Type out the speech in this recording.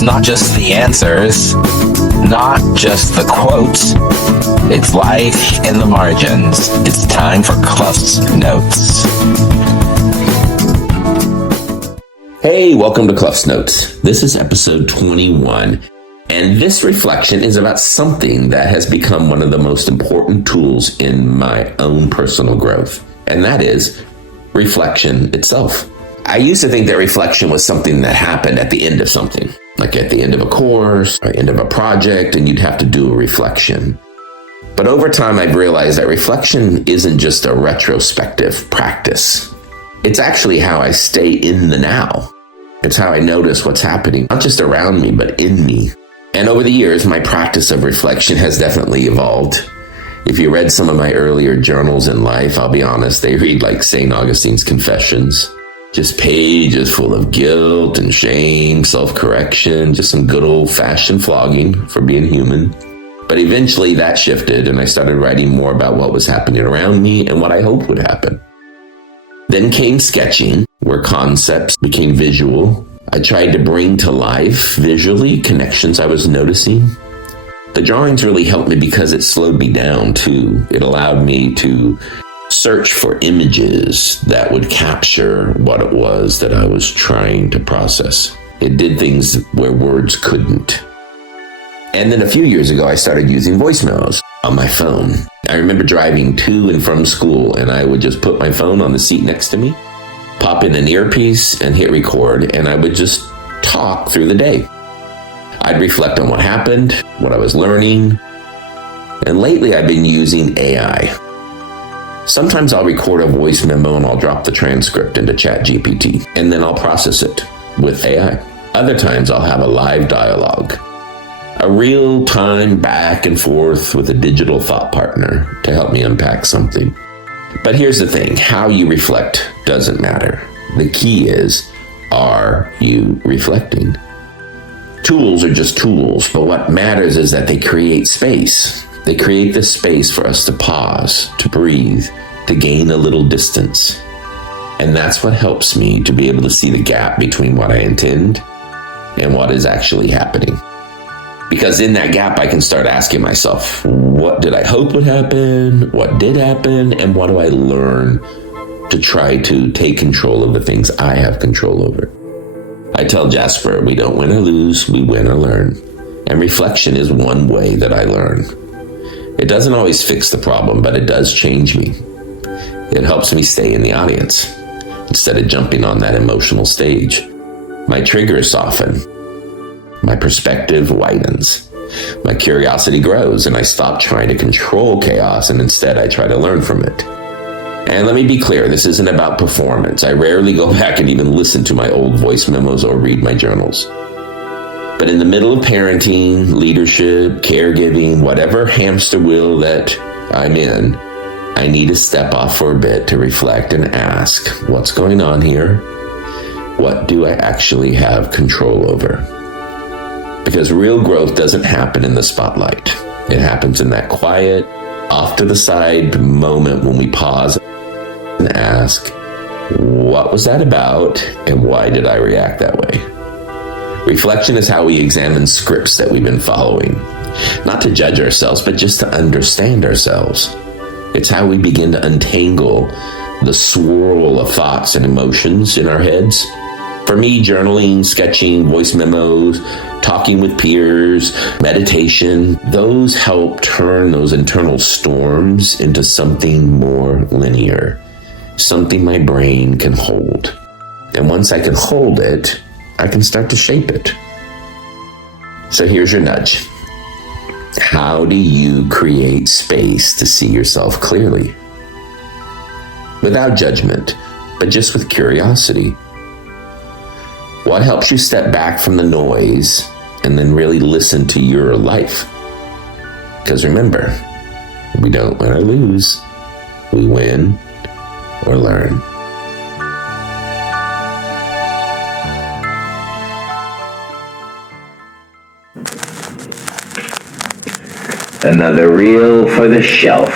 It's not just the answers, not just the quotes. It's life in the margins. It's time for CluffsNotes. Hey, welcome to CluffsNotes. This is episode 21, and this reflection is about something that has become one of the most important tools in my own personal growth, and that is reflection itself. I used to think that reflection was something that happened at the end of something, like at the end of a course or end of a project, and you'd have to do a reflection. But over time, I've realized that reflection isn't just a retrospective practice. It's actually how I stay in the now. It's how I notice what's happening, not just around me, but in me. And over the years, my practice of reflection has definitely evolved. If you read some of my earlier journals in life, I'll be honest, they read like St. Augustine's Confessions. Just pages full of guilt and shame, self-correction, just some good old-fashioned flogging for being human. But eventually that shifted, and I started writing more about what was happening around me and what I hoped would happen. Then came sketching, where concepts became visual. I tried to bring to life, visually, connections I was noticing. The drawings really helped me because it slowed me down, too. It allowed me to search for images that would capture what it was that I was trying to process. It did things where words couldn't. And then a few years ago, I started using voice memos on my phone. I remember driving to and from school, and I would just put my phone on the seat next to me, pop in an earpiece, and hit record, and I would just talk through the day. I'd reflect on what happened, what I was learning, and lately I've been using AI. Sometimes I'll record a voice memo and I'll drop the transcript into ChatGPT, and then I'll process it with AI. Other times I'll have a live dialogue, a real-time back and forth with a digital thought partner to help me unpack something. But here's the thing, how you reflect doesn't matter. The key is, are you reflecting? Tools are just tools, but what matters is that they create space. They create this space for us to pause, to breathe, to gain a little distance. And that's what helps me to be able to see the gap between what I intend and what is actually happening. Because in that gap, I can start asking myself, what did I hope would happen? What did happen? And what do I learn to try to take control of the things I have control over? I tell Jasper, we don't win or lose, we win or learn. And reflection is one way that I learn. It doesn't always fix the problem, but it does change me. It helps me stay in the audience instead of jumping on that emotional stage. My triggers soften. My perspective widens. My curiosity grows, and I stop trying to control chaos, and instead I try to learn from it. And let me be clear, this isn't about performance. I rarely go back and even listen to my old voice memos or read my journals. But in the middle of parenting, leadership, caregiving, whatever hamster wheel that I'm in, I need to step off for a bit to reflect and ask, what's going on here? What do I actually have control over? Because real growth doesn't happen in the spotlight. It happens in that quiet, off to the side moment when we pause and ask, what was that about and why did I react that way? Reflection is how we examine scripts that we've been following, not to judge ourselves, but just to understand ourselves. It's how we begin to untangle the swirl of thoughts and emotions in our heads. For me, journaling, sketching, voice memos, talking with peers, meditation, those help turn those internal storms into something more linear, something my brain can hold. And once I can hold it, I can start to shape it. So here's your nudge. How do you create space to see yourself clearly? Without judgment, but just with curiosity. What helps you step back from the noise and then really listen to your life? Because remember, we don't win or lose. We win or learn. Another reel for the shelf.